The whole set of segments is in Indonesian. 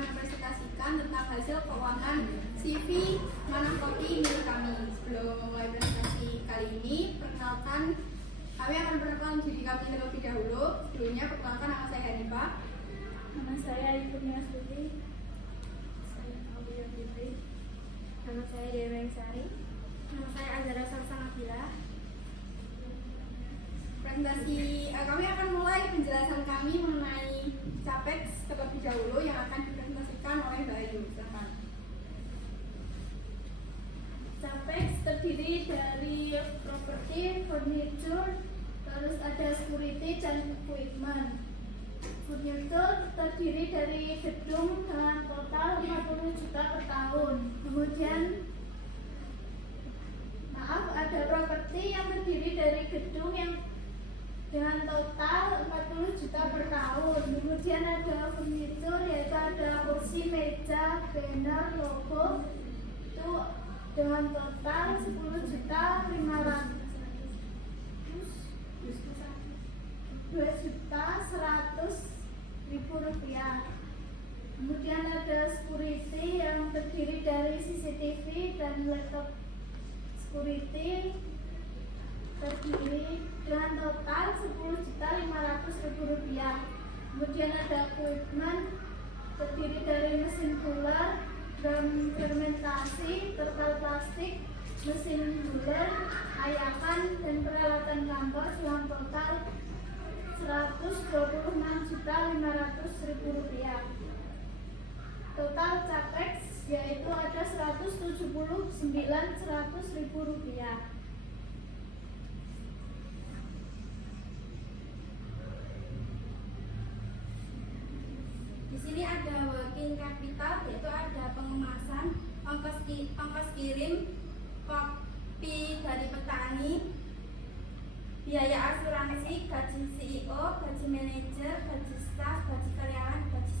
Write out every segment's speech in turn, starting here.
akan mempresentasikan tentang hasil keuangan CV Manah Kopi milik kami. Sebelum memulai presentasi kali ini, kami akan perkenalkan diri kami terlebih dahulu. Sebelumnya, perkenalkan nama saya Hanifah. Nama saya Ibu Niasuti. Saya Aulia Fitri. Nama saya Dewa Sari. Nama saya Azara Salsanabila. Kami akan mulai penjelasan kami mengenai Capex terlebih dahulu yang akan dipresentasikan oleh Mbak Ayu. Silakan. Capex terdiri dari properti, furniture, terus ada security dan equipment. Furniture terdiri dari gedung dengan total 50 juta per tahun. Kemudian ada properti yang terdiri dari gedung yang dengan total 40 juta per tahun. Kemudian ada furniture, yaitu ada kursi, meja, banner, logo, itu dengan total 10 juta 2.100.000 rupiah. Kemudian ada security yang terdiri dari CCTV dan laptop security, terdiri dengan total 10.500.000 rupiah. Kemudian ada equipment terdiri dari mesin cooler, drum fermentasi, terpal plastik, mesin buler, ayakan, dan peralatan kantor dengan total 126.500.000 rupiah. Total capex yaitu ada 179.100.000 rupiah. Di sini ada working capital, yaitu ada pengemasan, ongkos kirim, kopi dari petani, biaya asuransi, gaji CEO, gaji manajer, gaji staff, gaji karyawan, gaji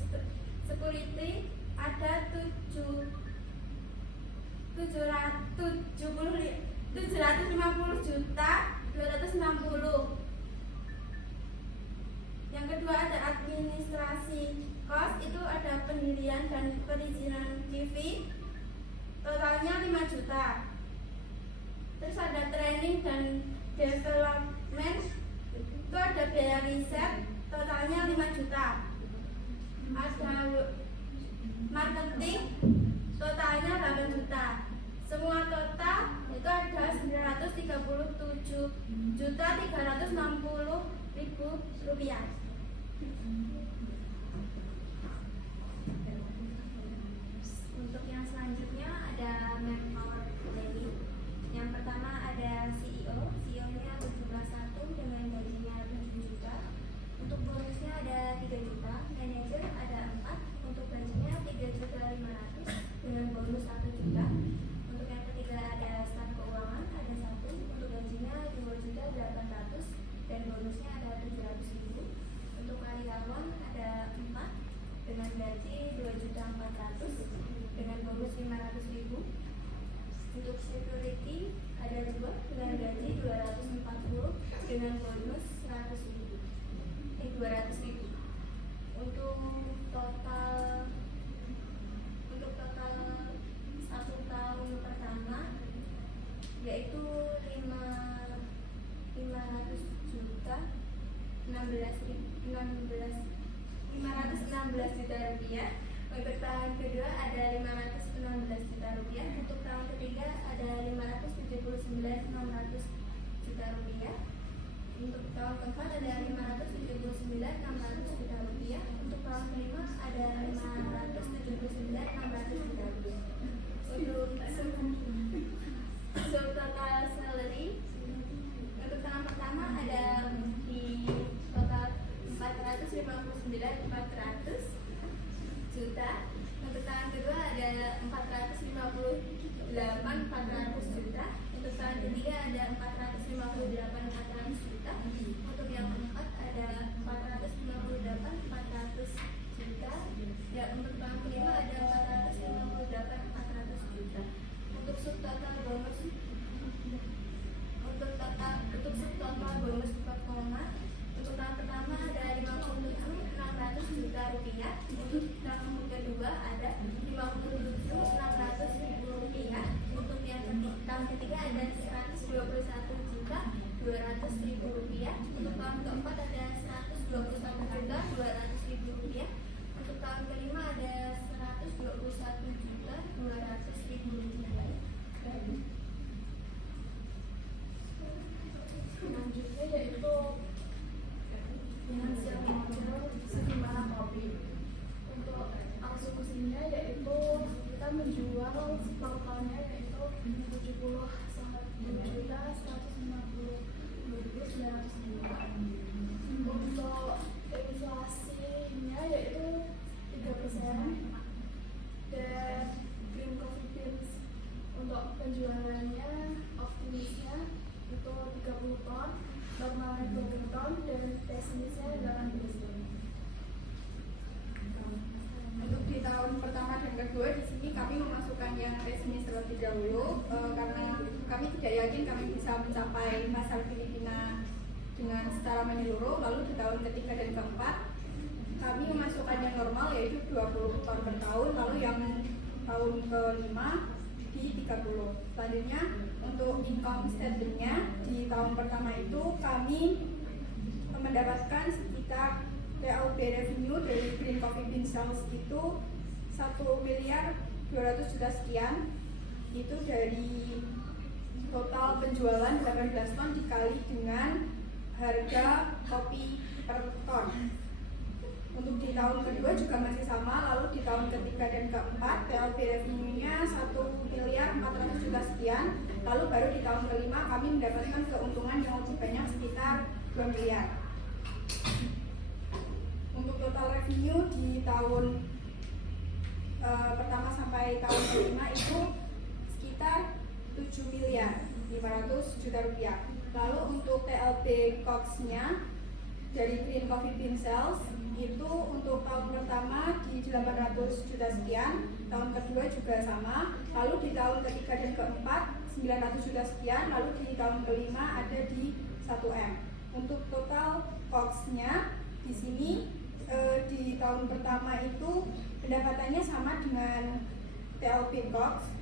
security, ada 750.260. Yang kedua ada administrasi kos, itu ada pendirian dan perizinan TV, totalnya 5 juta. Terus ada training dan development, itu ada biaya riset, totalnya 5 juta. Ada marketing, totalnya 8 juta. Semua total itu ada 937.360.000 rupiah. Untuk yang selanjutnya ada manpower planning. Yang pertama ada CEO. CEO-nya berjumlah 1 dengan gajinya 7 juta. Untuk bonusnya ada 3 juta. Manajer ada 4. Untuk gajinya 3.500.000 dengan bonus 1 juta. Untuk yang ketiga ada staf keuangan ada 1. Untuk gajinya 2.800.000 dan bonusnya ada 700.000. Untuk karyawan ada 4 dengan gaji 2.400.000 dengan bonus 500.000. Untuk security ada 2 dengan gaji 240 dengan bonus 200.000. Untuk total 1 tahun pertama yaitu 500 juta 516 juta rupiah. Untuk tahun kedua ada 516 juta rupiah. Untuk tahun ketiga ada 579.600 juta rupiah. Untuk tahun keempat ada 579.600 juta rupiah. Untuk tahun kelima ada 579.600 juta rupiah. Untuk total salary untuk tahun pertama ada di total 459.400 juta. Untuk tahun kedua ada 458.400 juta. Untuk tahun ketiga ada 458.400 juta. Untuk yang keempat ada 458.400 juta. totalnya yaitu 70,1 juta 150.905. Untuk inflasinya yaitu 3%, dan Green Coffee Beans untuk penjualannya optimisnya itu 30 ton, normalnya 20 ton, dan pesimisnya 18 ton. Untuk di tahun pertama dan kedua di sini kami memasukkan yang pesimis terlebih dahulu karena kami tidak yakin kami bisa mencapai pasar Filipina dengan secara menyeluruh. Lalu di tahun ketiga dan keempat kami memasukkan yang normal yaitu 20 ton per tahun, lalu yang tahun kelima di 30. Selanjutnya untuk income statement-nya di tahun pertama itu kami mendapatkan sekitar TLB revenue dari Green Coffee Bean Sales itu 1.200.000.000 sekian. Itu dari total penjualan 18 ton dikali dengan harga kopi per ton. Untuk di tahun kedua juga masih sama, lalu di tahun ketiga dan keempat TLB revenue-nya 1.400.000.000 sekian. Lalu baru di tahun kelima kami mendapatkan keuntungan yang lebih banyak sekitar 2 miliar. Untuk total revenue di tahun pertama sampai tahun kelima itu sekitar 7.500.000.000 rupiah. Lalu untuk TLB COGS-nya dari Green Coffee Bean Sales itu untuk tahun pertama di 800 juta sekian, tahun kedua juga sama, lalu di tahun ketiga dan keempat 900 juta sekian, lalu di tahun kelima ada di 1M. Untuk total COGS-nya di sini di tahun pertama itu pendapatannya sama dengan TLB COGS,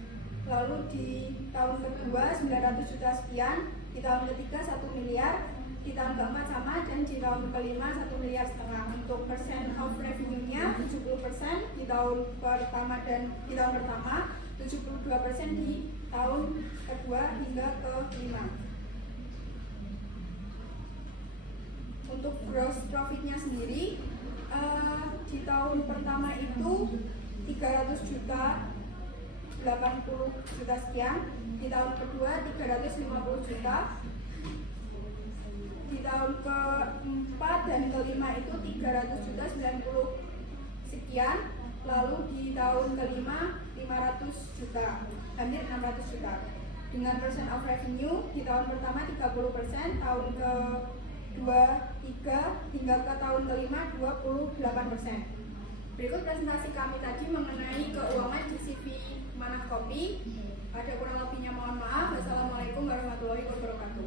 lalu di tahun kedua 900 juta sekian, di tahun ketiga 1 miliar, di tahun keempat sama, dan di tahun kelima 1,5 miliar. Untuk persen of revenue-nya 70% di tahun pertama dan di tahun pertama, 72% di tahun kedua hingga kelima. Untuk gross profit-nya sendiri di tahun pertama itu 300 juta 80 juta sekian, di tahun kedua 350 juta, di tahun keempat dan kelima itu 300 juta 90 sekian, lalu di tahun kelima 500 juta, hampir 600 juta. Dengan persen of revenue di tahun pertama 30%, tahun kedua 3 hingga ke tahun kelima 28%. Berikut presentasi kami tadi mengenai keuangan di CV Manah Kopi. Ada kurang lebihnya mohon maaf. Wassalamualaikum warahmatullahi wabarakatuh.